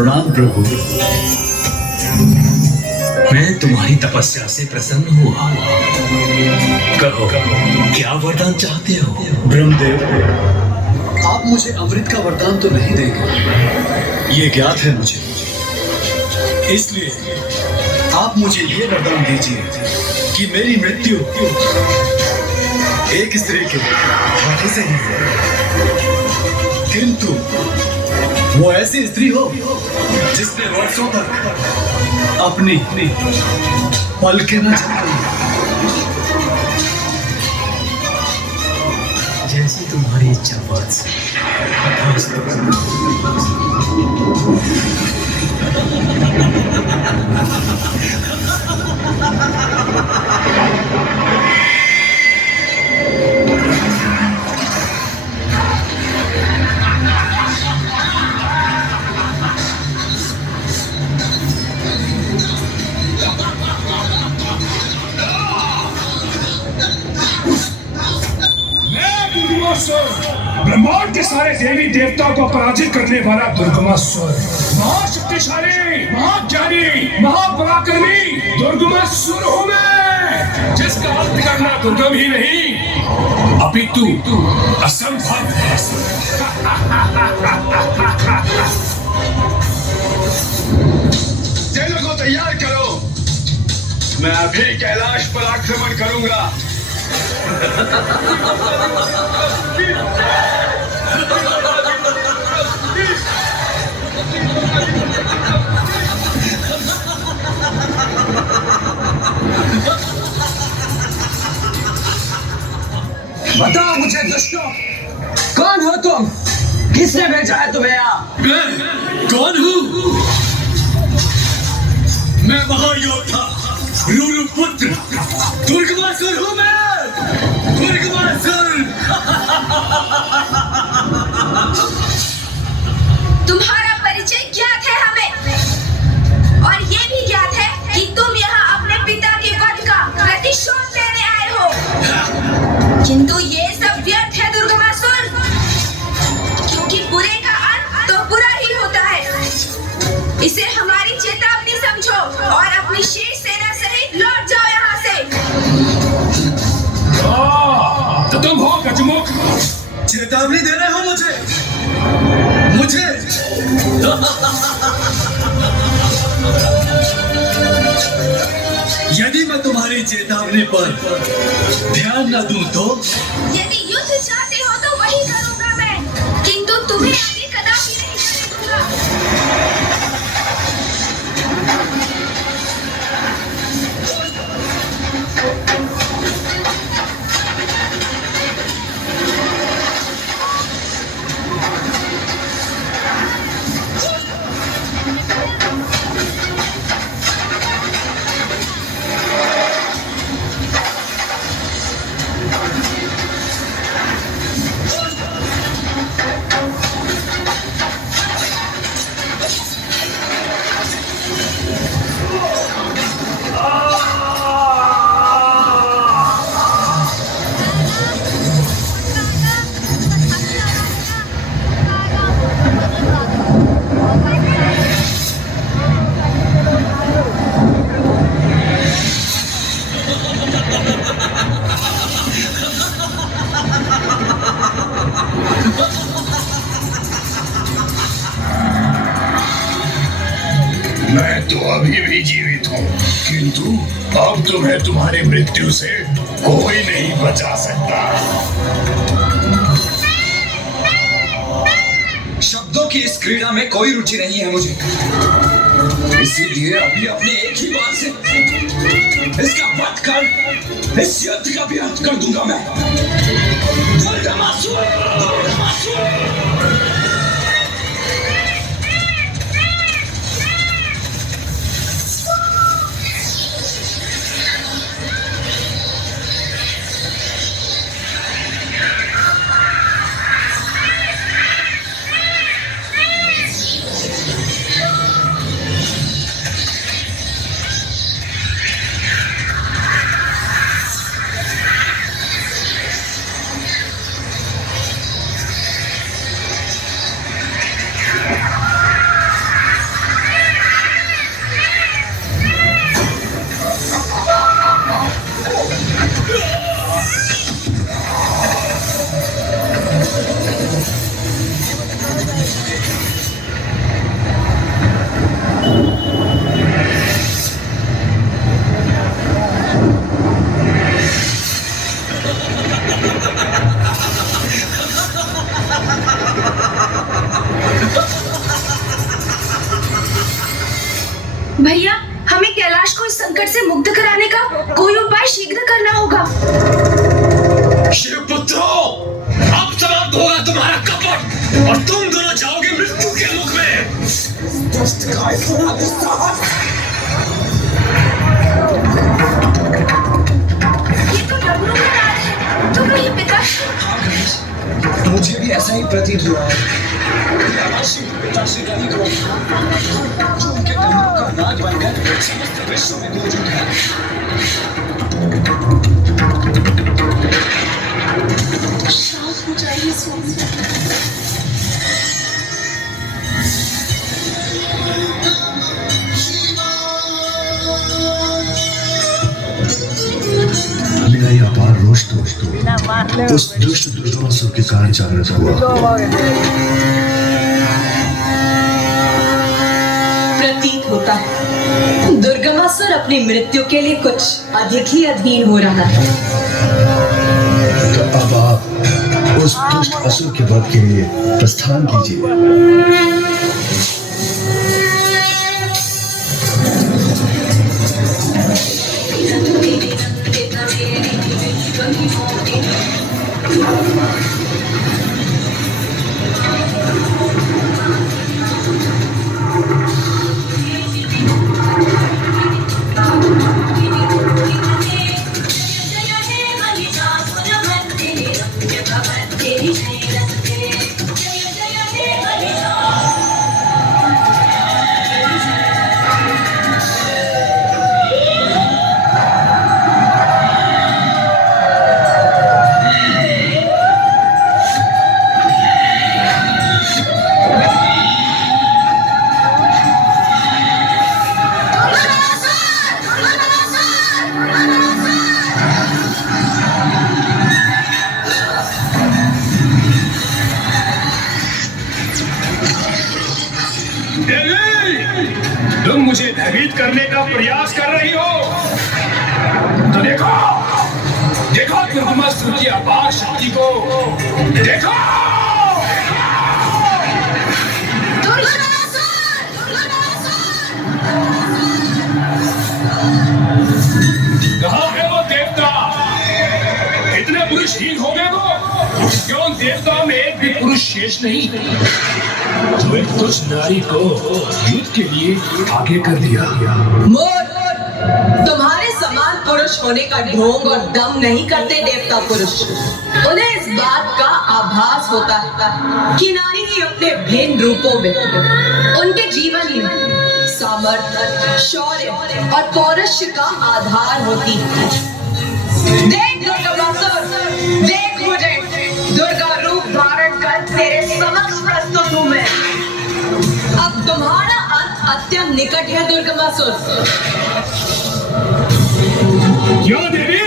प्रणाम प्रभु। मैं तुम्हारी तपस्या से प्रसन्न हुआ। कहो क्या वरदान चाहते हो? ब्रह्मदेव, आप मुझे अमृत का वरदान तो नहीं देंगे, ये ज्ञात है मुझे। इसलिए आप मुझे ये वरदान दीजिए कि मेरी मृत्यु एक स्त्री के हाथों से ही हो, किंतु वो ऐसी स्त्री हो जिसने वर्षों तक अपनी पलकें न झपकाई। जैसी तुम्हारी इच्छा वत्स। ब्रह्मांड के सारे देवी देवताओं को पराजित करने वाला दुर्गमासुर, महाशक्तिशाली, महाज्ञानी, महापराक्रमी दुर्गमासुर हूँ मैं, जिसका अंत करना दुर्गम ही नहीं अपितु असंभव है। सेना को तैयार करो, मैं अभी कैलाश पर आक्रमण करूंगा। बताओ मुझे दुष्टों, कौन हो तुम? किसने भेजा है तुम्हें यहाँ? मैं कौन हूँ? मैं महायोद्धा रुरु पुत्र दुर्गमासुर हूँ। मैं दुर्गमासुर। तुम्हारा परिचय ज्ञात है हमें, और ये भी ज्ञात है कि तुम यहाँ अपने पिता के वध का प्रतिशोध लेने आए हो। किंतु ये सब व्यर्थ है दुर्गमासुर, क्योंकि बुरे का अंत तो बुरा ही होता है। इसे हमारी चेतावनी समझो और अपनी शेष सेना सहित लौट जाओ यहाँ से। तो तुम हो गजमुख, चेतावनी दे रहे हो मुझे? यदि मैं तुम्हारी चेतावनी पर ध्यान न दूं तो? यदि युद्ध चाहते हो तो वही करूंगा मैं, किंतु तुम्हें आगे कदापि नहीं करने दूंगा। मैं तो अभी भी जीवित हूँ, किंतु अब तुम्हें तुम्हारी मृत्यु से कोई नहीं बचा सकता। शब्दों की इस क्रीड़ा में कोई रुचि नहीं है मुझे, इसीलिए अभी अपने एक ही बात से इसका वध कर इस युद्ध का भी अंत कर दूंगा मैं। दुर्गमासुर, दुर्गमासुर। कपट, और तुम दोनों जाओगे मृत्यु के मुख में। दुष्ट का इतना दुस्साहस। ये तो डमरू का राज है, तो कहीं पिता। हाँ गणेश, मुझे भी ऐसा ही प्रतीत हुआ है। पिता श्री रवि को जो उनके डमरू का नाद बनकर समस्त विश्व में गूंज उठा। शांत हो जाइए स्वामी। मेरा यह अपार रोष तो उस दुष्ट दुर्गमासुर के कारण जागृत हुआ। प्रतीत होता है दुर्गमासुर अपनी मृत्यु के लिए कुछ अधिक ही अधीन हो रहा है। तो अब आप उस दुष्ट असुर के वध के लिए प्रस्थान कीजिए। तुम मुझे भयभीत करने का प्रयास कर रही हो, तो देखो देखो दुर्गमासुर की अपार शक्ति को देखो। कहाँ है वो देवता? इतने पुरुषहीन हो गए वो? क्यों देवता में एक भी पुरुष शेष नहीं? तो एक तुच्छ नारी को युद्ध के लिए आगे कर दिया। मोर, तुम्हारे समान पुरुष होने का ढोंग और दम नहीं करते देवता पुरुष। उन्हें इस बात का आभास होता है कि नारी ही अपने भिन्न रूपों में उनके जीवन में सामर्थ्य, शौर्य और पौरुष का आधार होती है। देख दुर्गमासुर, देख मुझे दुर्गा रूप धारण कर तेरे समक्ष प्रस्तुत हूँ मैं। अब तुम्हारा अंत अत्यंत निकट है दुर्गमासुर। क्यों देवी,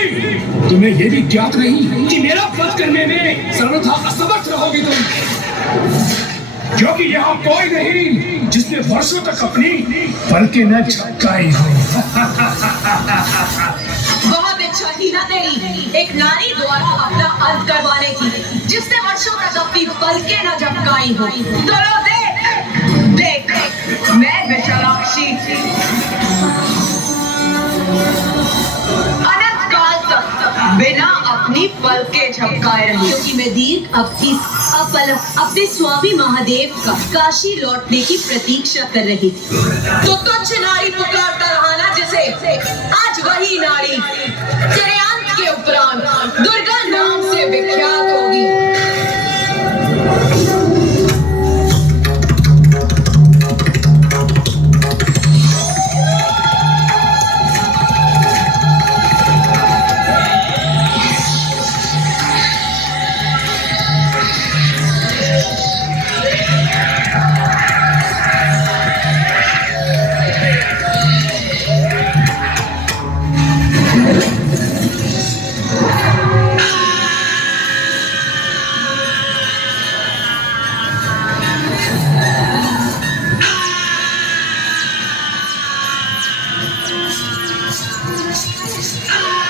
तुम्हें यह भी ज्ञात नहीं कि मेरा वध करने में सर्वथा असमर्थ रहोगी तुम? क्योंकि यहाँ कोई नहीं जिसने वर्षों तक अपनी पलकें न झपकाई हो। बहुत इच्छा थी ना तेरी एक नारी द्वारा अपना अंत करवाने की, जिसने वर्षों तक अपनी पलकें न झपकाई हो। चलो देख देख, मैं विशालाक्षी अनंत काल तक बिना अपनी पलकें झपकाए रही, क्योंकि मैं दीर्घ अपने स्वामी महादेव का काशी लौटने की प्रतीक्षा कर रही थी। तो तुच्छ नारी पुकारता रहा ना जिसे, आज वही नारी तेरे अंत के उपरांत दुर्गा नाम से विख्यात होगी। Ah!